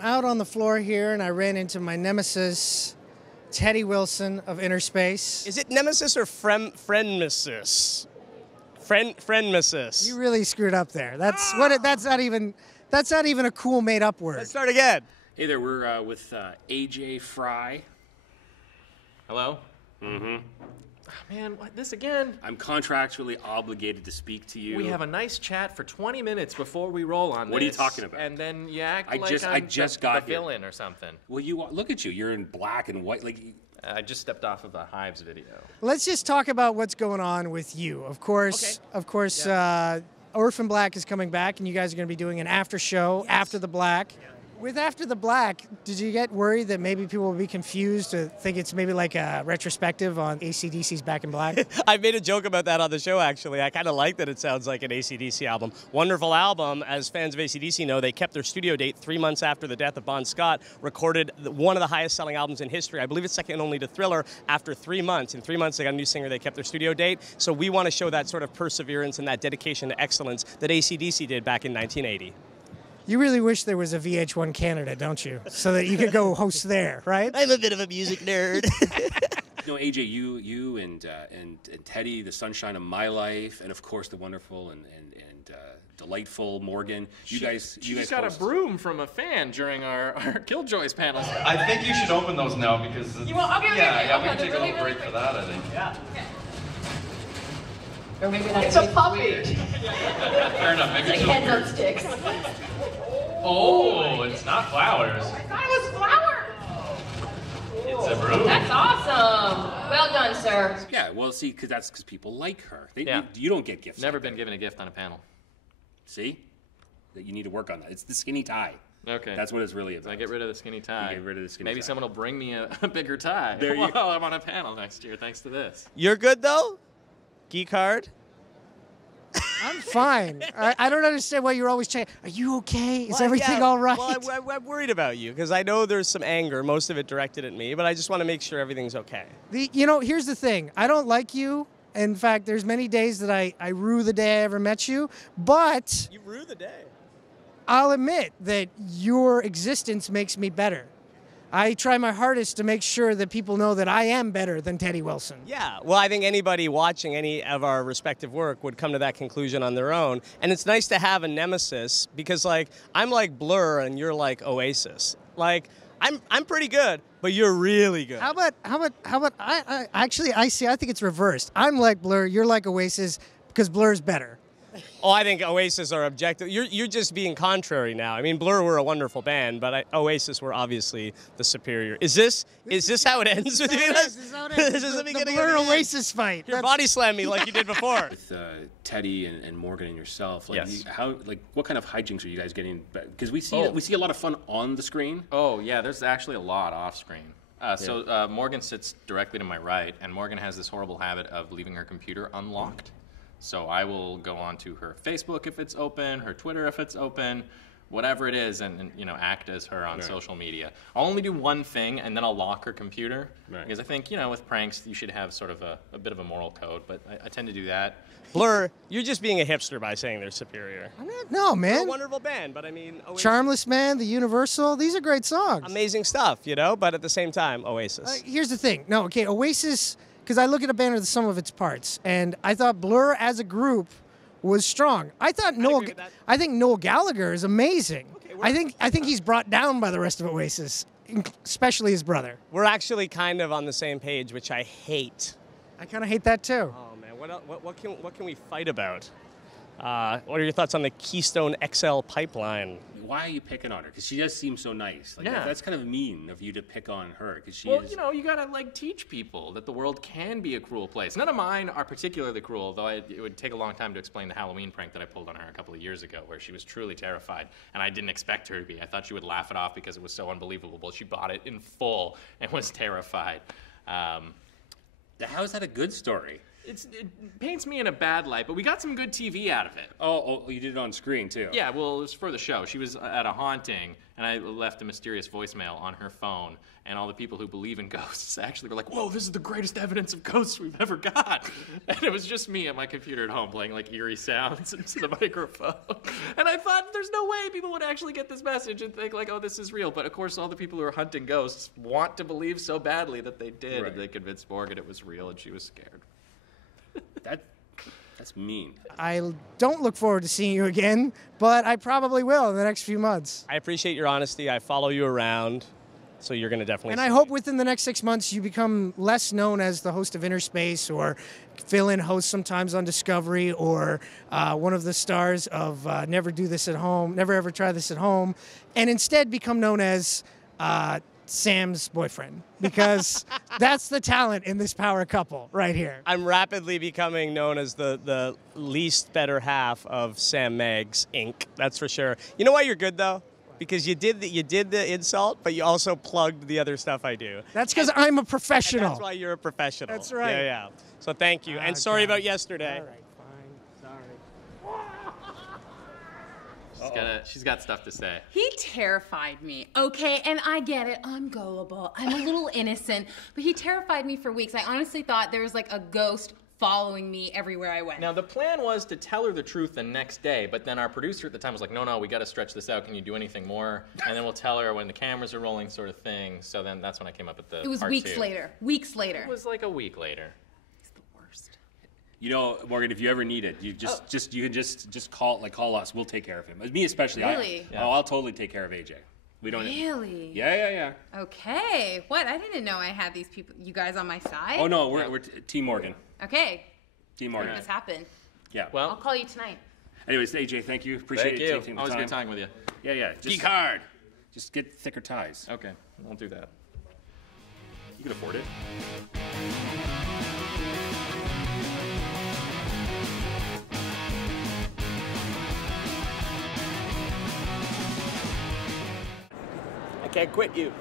I'm out on the floor here, and I ran into my nemesis, Teddy Wilson of InnerSpace. Is it nemesis or friendmesis? Friendmesis. You really screwed up there. That's not even a cool made-up word. Let's start again. Hey there, we're with Ajay Fry. Hello? Mm-hmm. Oh, man, what, this again? I'm contractually obligated to speak to you. We have a nice chat for 20 minutes before we roll on this. What are you talking about? And then you act I I'm just the got here. villain or something. Well, look at you. You're in black and white. I just stepped off of a Hives video. Let's just talk about what's going on with you. Of course, Yeah. Orphan Black is coming back, and you guys are going to be doing an after show after the Black. Yeah. With After the Black, did you get worried that maybe people will be confused to think it's maybe like a retrospective on AC/DC's Back in Black? I made a joke about that on the show, actually. I kind of like that it sounds like an AC/DC album. Wonderful album. As fans of AC/DC know, they kept their studio date 3 months after the death of Bon Scott, recorded one of the highest-selling albums in history. I believe it's second only to Thriller after 3 months. In 3 months, they got a new singer. They kept their studio date. So we want to show that sort of perseverance and that dedication to excellence that AC/DC did back in 1980. You really wish there was a VH1 Canada, don't you? So that you could go host there, right? I'm a bit of a music nerd. You know, AJ, you and Teddy, the sunshine of my life, and of course the wonderful and delightful Morgan. You guys got a broom from a fan during our Killjoys panel. I think you should open those now because You want? Okay, we can take a really, little break for that, I think. Yeah. Or maybe that's It's a puppy. weird. Fair enough. Maybe Like it's heads weird. on sticks. Oh, it's not flowers. I thought it was flower. It's a broom. That's awesome. Well done, sir. Yeah, well, see, because people like her. Yeah. You don't get gifts. Never like been that. given a gift on a panel. See? That you need to work on that. It's the skinny tie. Okay. That's what it's really about. I get rid of the skinny tie. You get rid of the skinny Maybe tie. someone will bring me a bigger tie There you while I'm on a panel next year, thanks to this. You're good, though? Geek Hard? I'm fine. I don't understand why you're always checking. Are you okay? Is everything all right? Well, I'm worried about you because I know there's some anger, most of it directed at me, but I just want to make sure everything's okay. Here's the thing. I don't like you. In fact, there's many days that I rue the day I ever met you, but You rue the day. I'll admit that your existence makes me better. I try my hardest to make sure that people know that I am better than Teddy Wilson. Yeah, well, I think anybody watching any of our respective work would come to that conclusion on their own. And it's nice to have a nemesis because, like, I'm like Blur and you're like Oasis. Like, I'm pretty good, but you're really good. How about I think it's reversed. I'm like Blur, you're like Oasis because Blur's better. Oh, I think Oasis are objective. You're just being contrary now. I mean, Blur were a wonderful band, but Oasis were obviously the superior. Is this how it ends with you? This is how it ends. This is the beginning of Blur the end. Oasis fight. You're body slam me like you did before. With Teddy and Morgan and yourself, Yes. what kind of hijinks are you guys getting? Because we see a lot of fun on the screen. Oh, yeah, there's actually a lot off screen. So Morgan sits directly to my right, and Morgan has this horrible habit of leaving her computer unlocked. So I will go onto her Facebook if it's open, her Twitter if it's open, whatever it is, and act as her on social media. I'll only do one thing, and then I'll lock her computer. Right. Because I think, with pranks, you should have sort of a bit of a moral code, but I tend to do that. Blur, you're just being a hipster by saying they're superior. No, They're a man. wonderful band, but I mean, Oasis, Charmless Man, The Universal, these are great songs. amazing stuff, but at the same time, Oasis. Here's the thing. No, okay, Oasis, because I look at a band as the sum of its parts, and I thought Blur as a group was strong. I think Noel Gallagher is amazing. Okay, I think he's brought down by the rest of Oasis, especially his brother. We're actually kind of on the same page, which I hate. I kind of hate that too. Oh man, what can we fight about? What are your thoughts on the Keystone XL pipeline? Why are you picking on her? Because she does seem so nice. Yeah. That's kind of mean of you to pick on her. Because she Well, is. you gotta teach people that the world can be a cruel place. None of mine are particularly cruel, though it would take a long time to explain the Halloween prank that I pulled on her a couple of years ago, where she was truly terrified, and I didn't expect her to be. I thought she would laugh it off because it was so unbelievable, but she bought it in full and was terrified. How is that a good story? it paints me in a bad light, but we got some good TV out of it. Oh, you did it on screen too. Yeah, well, it was for the show. She was at a haunting, and I left a mysterious voicemail on her phone, and all the people who believe in ghosts actually were like, whoa, this is the greatest evidence of ghosts we've ever got. And it was just me at my computer at home playing like eerie sounds into the microphone. And I thought, there's no way people would actually get this message and think like, oh, this is real. But of course, all the people who are hunting ghosts want to believe so badly that they did, Right. and they convinced Morgan it was real, and she was scared. That's mean. I don't look forward to seeing you again, but I probably will in the next few months. I appreciate your honesty. I follow you around, so you're going to definitely. And see I hope me. within the next 6 months you become less known as the host of InnerSpace or fill-in host sometimes on Discovery or one of the stars of Never Do This at Home, Never Ever Try This at Home, and instead become known as Sam's boyfriend, because that's the talent in this power couple right here. I'm rapidly becoming known as the least better half of Sam Meggs Inc. That's for sure. You know why you're good though? Because you did the insult, but you also plugged the other stuff I do. That's because I'm a And professional. that's why you're a professional. That's right. Yeah, yeah. So thank you, and sorry God. about yesterday. All right, fine. Sorry. She's got stuff to say. He terrified me, okay? And I get it. I'm gullible. I'm a little innocent. But he terrified me for weeks. I honestly thought there was like a ghost following me everywhere I went. Now, the plan was to tell her the truth the next day, but then our producer at the time was like, no, we got to stretch this out. Can you do anything more? And then we'll tell her when the cameras are rolling, sort of thing. So then that's when I came up with the It was part weeks two. later. Weeks later. It was like a week later. He's the worst. You know, Morgan, if you ever need it, you you can just call us. We'll take care of him. Me especially. Really? I'll totally take care of AJ. We don't. Really? Yeah. Okay. What? I didn't know I had these people, you guys on my side. Oh no, we're Team Morgan. Okay. Team Make Morgan. this happen. Yeah. I'll Well, call you tonight. Anyways, AJ, thank you. Appreciate thank you you. taking the Always time. good talking with you. Yeah. Geek Hard. Just get thicker ties. Okay, I'll do that. You can afford it. I can't quit you.